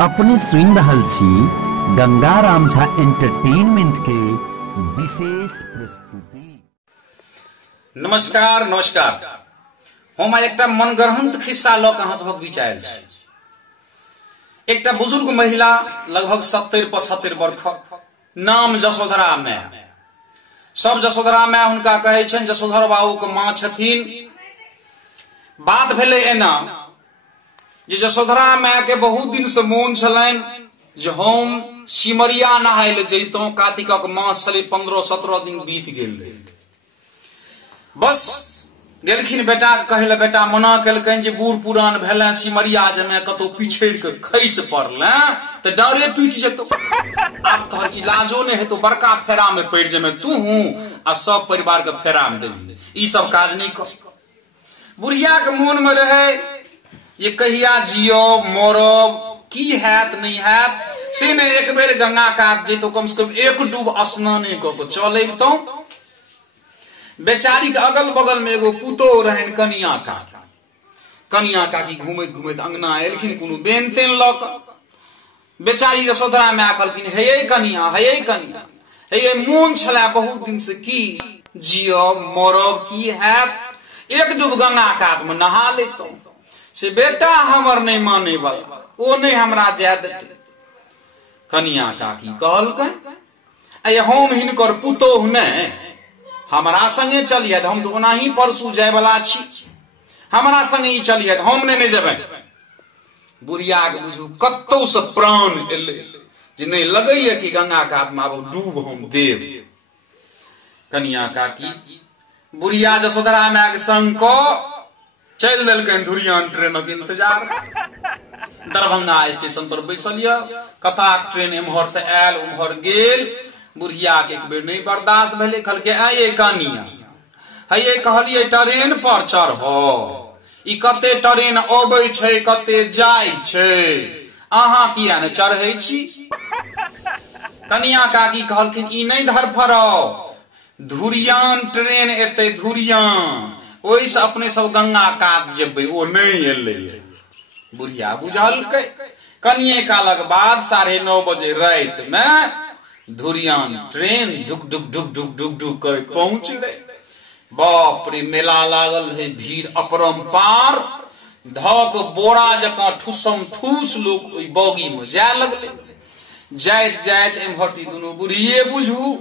अपने सुन रहल छी गंगाराम झा एंटरटेनमेंट के विशेष प्रस्तुति। नमस्कार नमस्कार। हम एकटा मनगढ़ंत खिस्सा ल के अहाँ सबक बीच आयल छी। एकटा बुजुर्ग महिला लगभग 70-75 वर्ष, नाम जसोधरा माय। सब जसोधरा माय हुनका कहै छनि, जसोधर बाबू के मां छथिन। बात भेलै एना जे जसोधरा माय के बहुत दिन से मोन छलनि जे हम सिमरिया नहाय ले जैतों। कार्तिकक मास छलै, 15-17 दिन बीत गेल रहे। बस गेलखिन बेटा के कहै ले, बेटा मना केलकनि जे बूढ़ पुरान भेले, सिमरिया जमे कतौ पिछड़ के खैस पड़ले त डरे टूटि जेतौ। आब तोहर इलाजो नहीं हेतौ, बड़का फेरा में पड़ जेमे तू आ सब परिवार के फेरा में देबी। ई सब काज नहीं कर। बुढ़िया के मन में रहे ये कहिया जियो मरब, की हैत नहीं हैत से ने। एक बेर गंगा कात जैतो, कम से कम एक डूब स्नाने क के चल अबितौं। बेचारी के अगल बगल में एगो पुतोह रहन, कनिया काकी। कनिया काकी घूमैत घूमैत अंगना एलखिन कोनो बेन तेन ल क। बेचारी जसोधरा माय कहलखिन, हे कनिया, हे कनिया, हे मोन छला बहुत दिन से, की जियब मरब की हैत, एक डूब गंगा कात में नहा लेतौं। से बेटा हमर नहीं माने वाला, ओ नहीं हमरा जाय देते। कनिया काकी कहलकन, अय हम हिनकर पुतोह ने, हमरा संगे चलिए, हम तो ओनाही परसू जाय वाला छी, हमरा संगे ई चलिए, हम नहीं जेबै। बुढ़िया के बुझू कत्तौ से प्राण एले जे नहीं लगैया कि गंगा कात में आब डूब हम देव। कनिया काकी बुढ़िया जसोधरा माय के संग को चल दिलकन धुरियान ट्रेनक इंतजार। दरभंगा स्टेशन पर बैसल य, कताक ट्रेन एम्हर से आयल उम्हर गेल। बुढ़िया के एक बेर नहीं बर्दाश्त भेले, कहलके आये कनिया, हे कहलिए ट्रेन पर चढ़ो, ई कते ट्रेन अबै छै कते जाय छै, अहाँ किया ने चढ़ै छी। कनिया काकी कहलखिन, ई नहीं धरफड़ाओ, धुरियान ट्रेन एते धुरियान, ओहि से अपने सब गंगा कात जेबै, ओ नहीं एले। बुढ़िया बुझलकै। कनिए कालक बाद 9:30 बजे रात में धुरियान ट्रेन धुक धुक धुक धुक धुक धुक कर पहुंचले। बाप रे, मेला लागल है, भीड़ अपरंपार। धक बोरा जकां ठुसम ठूस लोग ओई बौगी में जाय लगले। जाइत जाइत एम्हर दुनू बुढ़िए बुझू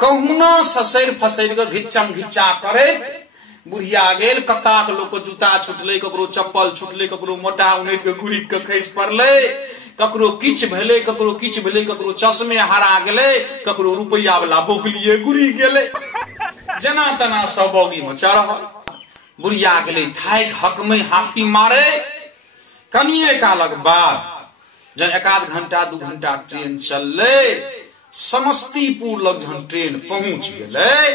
कहुना ससैर फसैर के घिच्चम घिच्चा करैत बुढ़िया गेल। कताक लोग के जूता छुटले, ककरो चप्पल छुटले, ककरो मोटा उनैट के गुड़ी के खैस पड़ले, ककरो किछ भेले, ककरो किछ भेले, ककरो चश्मे हरा गेले, ककरो रुपैया वाला बोकलिए गुड़ी गेले। जना तना सब बौगी में चढ़ल। बुढ़िया गेले थाक हकमे हाथी मारे। कनिए कालक बाद जन 1 घंटा 2 घंटा ट्रेन चलले, समस्तीपुर लग जहन ट्रेन पहुंच गेले,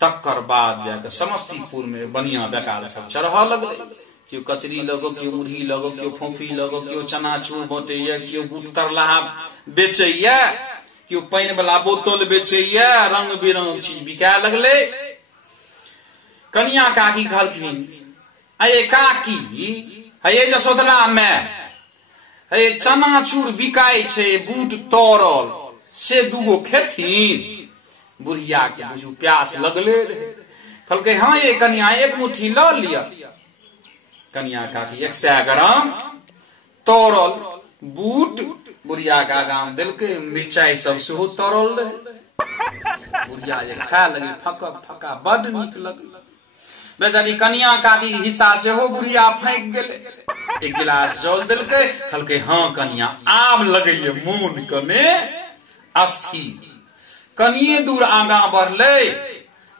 तकर बाद जाके समस्तीपुर में बनिया बेकार सब चढ़ लगले। क्यों कचरी लगो, क्यों मुरही लगो, क्यों फोफी लगो, क्यों चनाचूर बांटैया, क्यों बूट तरलाहा बेचैया, क्यों पानी वाला बोतल बेचैया, रंग बिरंग चीज बिकाय लगले। कनिया काकी कहलखिन, अये काकी, हे जसोधरा माय, हे चनाचूर बिकाय छै, बूट तरल, से दूगो खेथिन। बुढ़िया के बुझू प्यास लगले रहे। कहलके, हाँ ये कनिया, एक मुट्ठी ल लिया। कनिया काकी 100 ग्राम तरल बूट बुढ़िया का आगाम दिलके। मिर्चाई सब सेहो तरल रहे। बुढ़िया जे खाय लगे फकक फका बड़ नीक लगल। बेचारी कनिया काकी हिस्सा सेहो बुढ़िया फेंक गेले। एक गिलास जल दिलके। कहलके, हाँ कनिया, आब लगैये मोन कने अस्थिर। कनिए दूर आगा बढ़ले,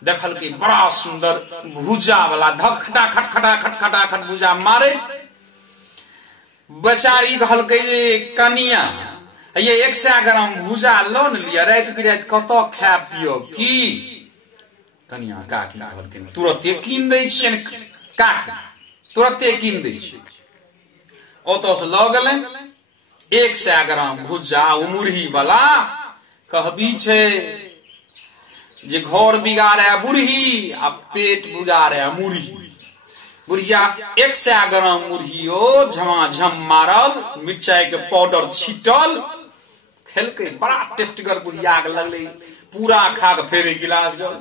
देखल के बड़ा सुंदर भुजा वाला धखटा खटखटा खटखटा खट भुजा मारे। बेचारी कहल के, कनिया ये 100 ग्राम भुजा लोन लिया, रात बिरात कत खाय पियो की। कनिया काकी कहल के, तुरते कीन दै छियन काकी, तुरते कीन दै छी। ओतो से ल गेलन 100 ग्राम भुजा, मुरही वाला। कहबी छे जे घर बिगाड़े बुढ़ी आ पेट बिगाड़े मुरही। बुढ़िया 100 ग्राम मुरहियो झमाझम मारल, मिर्चाई के पाउडर छीटल, खेलके बड़ा टेस्टगर बुढ़िया के लगले। पूरा खा के फेरे गिलास जल।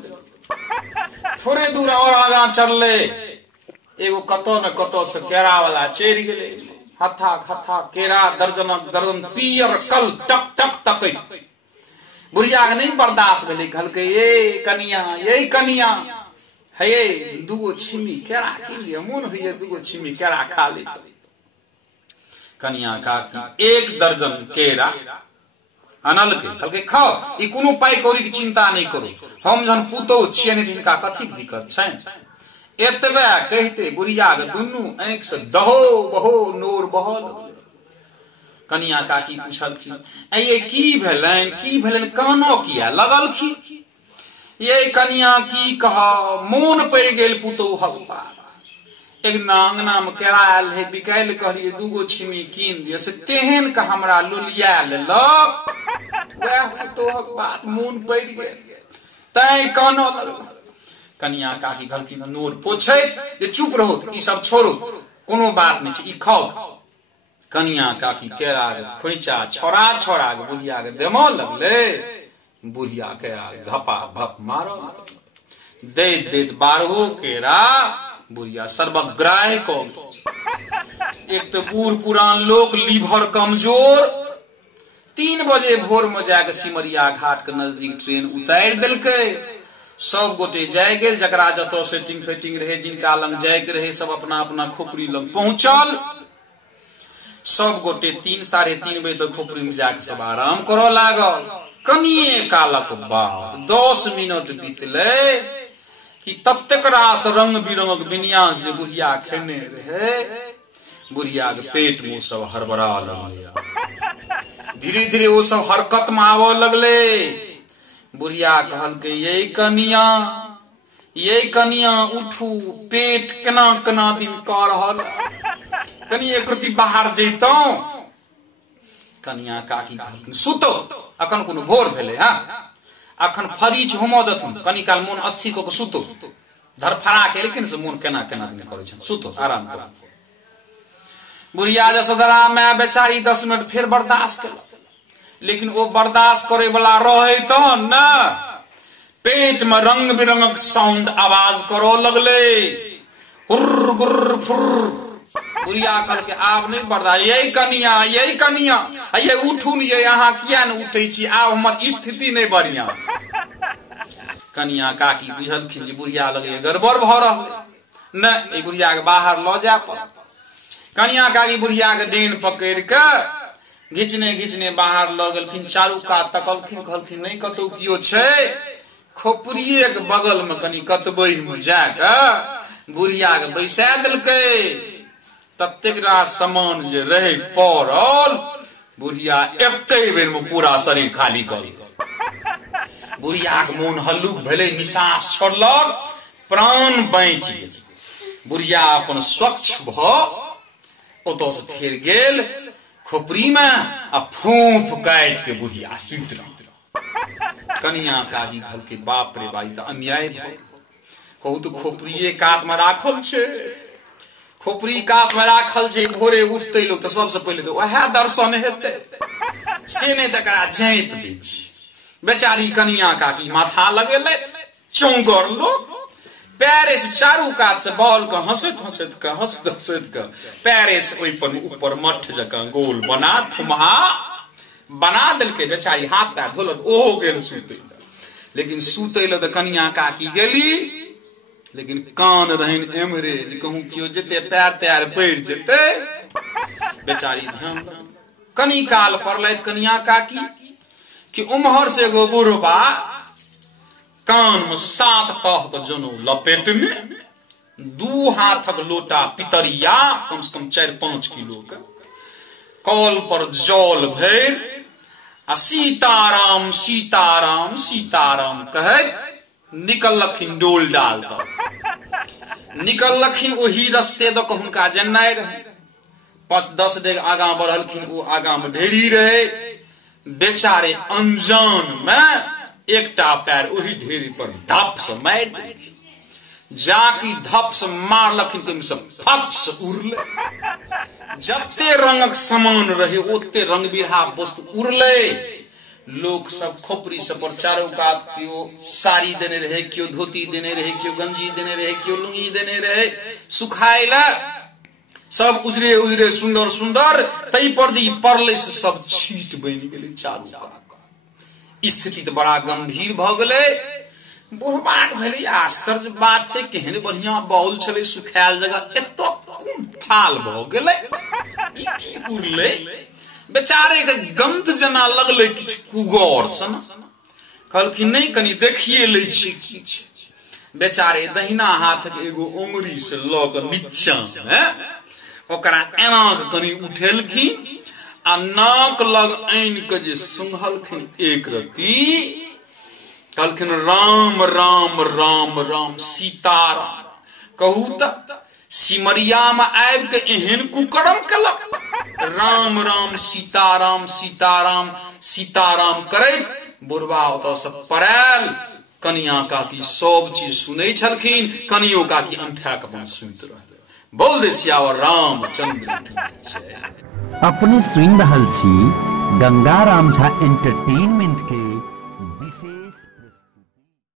थोड़े दूर और आगा चलले, एगो कतो न कतो से केरा वाला चढ़ गेले। हथा केरा दर्जन पियर कल टक टक तक। बुढ़िया के नहीं बर्दाश्त भेले, कहलके ये कनिया है ये दूगो छिमी केरा के लिए मन हुई, दूगो छिमी केरा खा ले। कनिया काकी 1 दर्जन केरा अनल के कहलके खाओ, ई कोनो पाई कौड़ी की चिंता नहीं करो, हम जन पुतो छिए नहीं जिनका कथी दिक्कत छै। एतबे कहते बुढ़िया के दुनू आंख से दहो बहो नोर बहल। कनिया काकी पूछलखिन ये की भेलन कानो किया लगलखिन। ये कनिया की कहा मोन पड़ गेल पुतोहक बात। एक अंगना में केरा आयल है बिकायल, कहलिए दूगो छिमी कीन दिए से तेहन का हमरा लुलिया लेलक। वह पुतोहक बात मोन पड़ गेल तै कानो लगल। कनिया काकी कहलखिन नोर पोछे जे चुप रहो, ई सब छोड़ो, कोनो बात नहीं छै, ई खाओ। कनिया काकी केरा खोइचा छोड़ा के बुढ़िया के देमो लगले। बुढ़िया केरा घपा भप मारो दे 12 केरा बुढ़िया सर्वग्राह को। एक तो बूढ़ पुरान लोग लीवर कमजोर, 3 बजे भोर में जाके सिमरिया घाट के नजदीक ट्रेन उतार दिलके। सब गोटे जाय गेल, जकरा जतो सेटिंग फेटिंग रहे, जिनका लंग जाय के रहे, सब अपना अपना खोपड़ी लंग पहुंचल। सब गोटे 3 साढ़े 3 बजे तक खोपड़ी में जाके सब आराम करो लागल। कनिए कालक बाद 10 मिनट बीतले कि तब तक रास रंग बिरंग विन्यास जे बुढ़िया खेने रहे, बुढ़िया के पेट में सब हड़बड़ा लगले। धीरे धीरे वो सब हरकत में आवे लगले। बुढ़िया कहलके ये कनिया उठू, पेट केना दिन कह रहल, कनी एक रति बाहर जैतौ। कनिया काकी कहलखिन सुतो, अखन कोनो भोर भेले, अखन फरीच होमो दथुन, कनी काल मोन अस्थिर को सुतो। धरफड़ा के लेकिन से मोन केना दिन करे छन, सुतो आराम करू। बुढ़िया जसोदरा में बेचारी 10 मिनट फिर बर्दाश्त कर, लेकिन वो बर्दाश्त करे वाला रहे तो न। पेट में रंग बिरंगक साउंड आवाज करो लगले, हुर्र गुर्र फुर्र। बुढ़िया कल के आब नहीं बर्दाश्त, यही कनिया ये उठून, ये यहाँ किया न उठे छी, आब हमर स्थिति नहीं बढ़िया। कनिया काकी बुझलखिन जे बुढ़िया लगे गड़बड़ भ रहल, न बुढ़िया के बाहर ल जाय पड़। कनिया काकी बुढ़िया के डेन पकड़ के घिचने बाहर ल गेलखिन। चारू कात तकलखिन, कहलखिन नहीं कतौ कियो छै। खोपड़िए के बगल में कनी कतबई में जाके बुढ़िया के बैसा दिलकै। ततेक रास सामान जे रहे पड़ल, बुढ़िया एके बेर में पूरा शरीर खाली कर। बुढ़िया के मोन हल्लुक भेले, निश्वास छोड़लक, प्राण बच गेल। बुढ़िया अपन स्वच्छ भ ओतो से फेर गेल खोपड़ी में आ फूंफ काट के बुढ़िया सुत रह। कनिया काकी कहलकै बाप रे बाई तो अन्याय भ। कहू तो खोपड़िए कात में राखल छै, खोपड़ी कात में राखल छै। भोरे उठते लोग तो सबसे पहले तो वह दर्शन हेतै, से नहीं तकरा झाँप दै छै। बेचारी कनिया काकी माथा लगेले, चौंगर लोग पैरे से चारू कात से बॉल का हंसत के पैरे से ऊपर मठ जका गोल बना थुमहा बना दिलके। बेचारी हाथ पैर धोलक, ओहो गेल सुते। लेकिन सुते ल त कनिया काकी गेली, लेकिन कान रहन एमरे जे कहूं कियो जेते पैर तैयार पड़ जेते। बेचारी ध्यान कनी काल पड़लैत कनिया काकी कि उम्हर से एगो बुढ़बा कान में 7 तह के जनो लपेटने, 2 हाथक लोटा पितरिया कम से कम 4-5 किलो के, कल पर जल भर आ सीताराम सीताराम सीताराम कहे निकलखिन डोल डाल तर। निकलखिन वही रस्ते दो हुनका जेनाइ रहे। 5-10 डेग आगा बढ़लखिन, वो आगा में ढेरी रहे। बेचारे अनजान में एकटा पैर वही ढेरी पर धप से मार, जाकी धप से मारलखिन कहीं से फक्स उड़ले। जत्ते रंगक समान रहे ओते रंग बिरहा वस्तु उड़ले। लोग सब खोपड़ी सब पर चारों कात क्यों साड़ी देने रहे, क्यों धोती देने रहे, क्यों गंजी देने रहे, क्यों लुंगी देने रहे, सुखाइला सब उजरे उजरे सुंदर सुंदर तई पर जी परले से सब छीट बन गेले चारों कात। स्थिति तो बड़ा गंभीर भ गेले। बुढ़बाक भेले आश्चर्य बात छै, केहन बढ़िया बाउल छले सुखायल जगह एतो कोन थाल भ गेले, ई की उड़ले। बेचारे के गंध जना लगले किछ कुगौर सन। कहलखिन नहीं कनी देखिए ले छी की छै। बेचारे दहिना हाथ के एगो उंगली से ल के नीचा ओकरा एना कनी उठेलखिन आ नाक लग आइन के जे सुंघलखिन एक रति। कहलखिन राम राम राम राम सीताराम। कहू त सिमरिया में आबि के एहन कुकर्म कलक। राम राम सीताराम सीताराम सीताराम करैत बुढ़वा ओतऽ से पड़ायल। कनिया काकी सब चीज सुनै छलखिन, कनियो काकी अंठा के अपन सुनते रहले। बोल दे सियावर रामचंद्र की जय। अपने सुन रहल छी गंगा राम झा एंटरटेनमेंट के